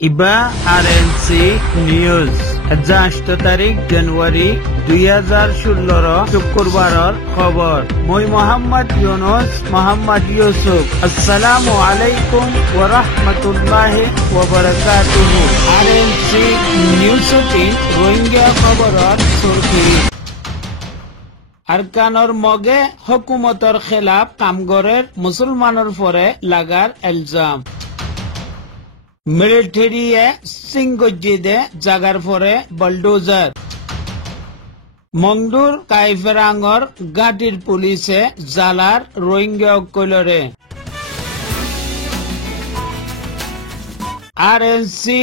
ইবা RNC news 8 তারিখ জানুয়ারি 2016 শুক্রবারর খবর। মই মোহাম্মদ ইউনুস মোহাম্মদ ইউসুফ। আসসালামু আলাইকুম ওয়া রাহমাতুল্লাহি ওয়া বারাকাতুহু। আরএনসি নিউজ রোহিঙ্গা খবরর সুরখি। আরকানর মগে হুকুমতর খেলাফ কামগরের মুসলমানের পরে লাগার ইলজাম। মিলিটারিয়ে সিংগজিদে জাগার পরে বুলডোজার। মংডুর কাইফেরাঙ্গর গাটির পুলিশে জালার রোহিঙ্গা কইলরে। আরএনসি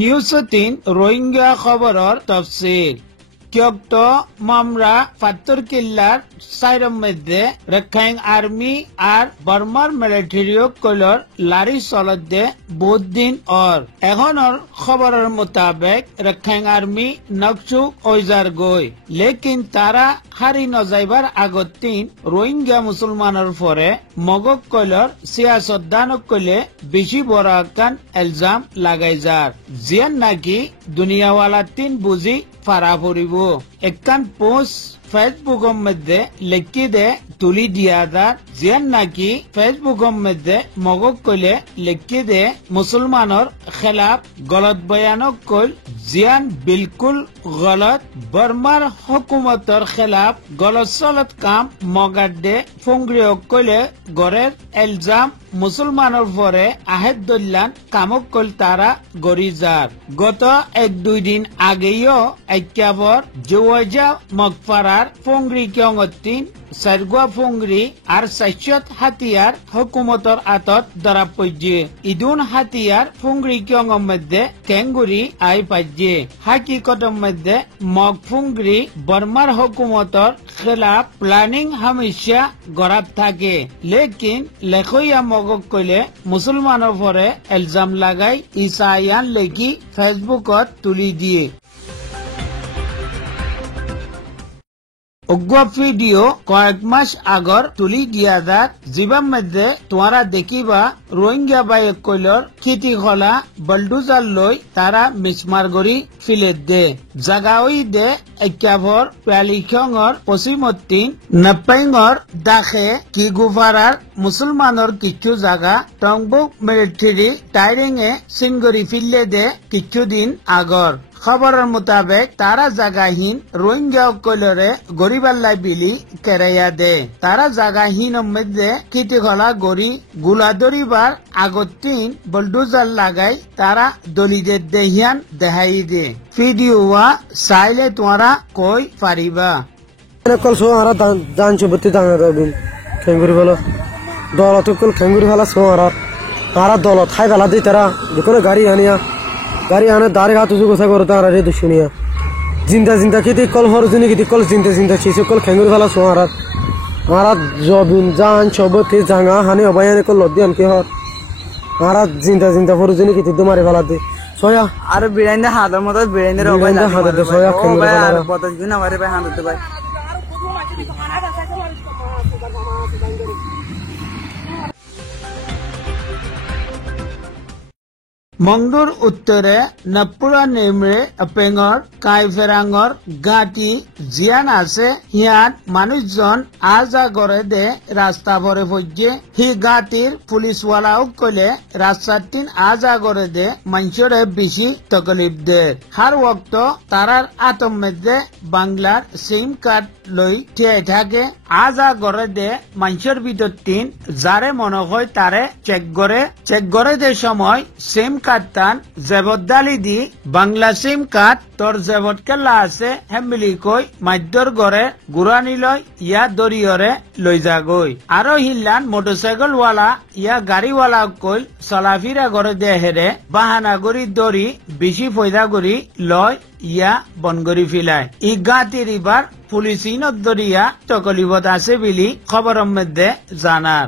নিউজ 3 রোহিঙ্গা খবরর তফসিল। কিয়ক্ত মামরা ফাত্তর কিল্লার সাইরম মধ্যে রক্ষাইং আর্মি আর বর্মার মিলিটারিও কইলর লারি চলতে বহুত দিন অর। এখনর খবরের মোতাবেক রক্ষাইং আর্মি নকচুক ওইজার গই, লেকিন তারা হারি নজাইবার আগত তিন রোহিঙ্গা মুসলমানের পরে মগক কইলর সিয়াসতদানক কইলে বেশি বড় আকান ইলজাম লাগাই যার, জিয়ান নাকি দুনিয়াওয়ালা তিন বুঝি ফারা পড়িব। একখান পোস্ট ফেসবুকের মধ্যে লিখি দে তুলি দিয়া দার, জিয়ান নাকি ফেসবুকের মধ্যে মগক কইলে লিখি দে মুসলমানের খেলাফ গলত বয়ানক কইল, জিয়ান বিলকুল গলত। বর্মার হুকুমতর খেলাফ গলত চলত কাম মগার দে ফুংগ্রিয়ক কইলে গড়ের ইলজাম মুসলমানের পরে আহেদ দল্যান কামক কইল তারা গড়ি যার। গত 1-2 দিন আগেও এক্যাবর জোয়াজা মগফারার ফুংরি কিয়ংতিন সারগুয়া ফুংরি আর সাইশত হাতিয়ার হুকুমতর আতত ধরা পড়ছে। ইদুন হাতিয়ার ফুংরি কিয়ংর মধ্যে কেঙ্গুরি আই পাইছে। হাকিকতর মধ্যে মগ ফুংরি বর্মার হুকুমতর খেলাফ প্ল্যানিং হামেশা গড়াত থাকে, লেকিন লেখইয়া মগক কইলে মুসলমানের পরে ইলজাম লাগাই ইসায়ান লেখি ফেসবুকত তুলি দিয়ে। উগ্র ভিডিও কয়েক মাস আগর তুলি দিয়া দার, জীবার মধ্যে তোমরা দেখিবা রোহিঙ্গা বাই কইলর খিতি খলা বলডুজার লই তারা মিসমার গড়ি ফিলে দে জাগা ওই দে এক্যাভর প্যালিখংর পশ্চিমত্তিন নপাইংর দাখে কি গুফারার মুসলমানর কিছু জাগা টংবুক মিলিটারি টাইরিং এ সিনগরি ফিলে দে কিছুদিন আগর। খবরের মোতাবেক তারা জাগাহীন রোহিঙ্গা কইলরে গরিবাল্লাই বিলি কেরাইয়া দে। তারা জাগাহীন মধ্যে খিতি খলা গড়ি গুলা দরিবার আগতিন বুলডোজার লাগাই তারা দলিদের দেহিয়ান দেহাই দে। ভিডিও চাইলে তোমরা কই পারিবা। কল সোহারা দান চুবতি দাঙ্গা দিন খেঙ্গুরি বলো দলত কল খেঙ্গুরি ফেলা সোহারা তারা দলত খাই ফেলা দি তারা যেকোনো গাড়ি আনে দাঁড়ে হাত উঁচু কথা করে তারা রে দুশুনিয়া জিন্দা জিন্দা খেতে কল হরজনী খেতে কল জিন্দা জিন্দা ছিসে কল খেঙ্গুরি ফেলা সোহারাত মারাত জবিন জান সবতে জাঙ্গা হানি অবায়ানে কল লদ্দি আনকে হর মারাত জিন্দা জিন্দা হরজনী খেতে মারি ফেলা দে সয়া আর বিরাইন্দা হাতের মতো বিরাইন্দের হাতে সয়া খেঙ্গুরি ফেলা পতা দিন আমারে ভাই হাতে ভাই। মংডুর উত্তরে নপুরা নেমরে পেঙর কাইফেরাঙ্গর ঘাটি জিয়ান আছে, হিয়াত মানুষজন আজা গড়ে দে রাস্তা ভরে পড়ছে। হি ঘাটির পুলিশওয়ালাও কইলে রাস্তার তিন আজা গড়ে দে মানুষরে বেশি তকলিফ দে। হার ওক্ত তারার আতম মধ্যে বাংলার সিম কার্ড লই ঠিয়াই থাকে। আজা গড়ে দে মানুষের ভিতর তিন যারে মনে হয় তারে চেক করে দে সময় সিম কার্ডটান জেবদালি দি বাংলা সিম কার্ড তোর জেবত কেলা আছে হেমিলি কই মাধ্যর গড়ে গুড়ানি লয় ইয়া দরিয়রে লই যা গই। আরো হিল্লান মোটরসাইকেল ওয়ালা ইয়া গাড়িওয়ালা কইল চলাফিরা গড়ে দে হেরে বাহানা গড়ি দড়ি বেশি ফয়দা গড়ি লয় ইয়া বনগড়ি ফিলায়। ই গাতির ইবার পুলিশ ইনত দরিয়া তকলিবত আছে বিলি খবরের মধ্যে জানার।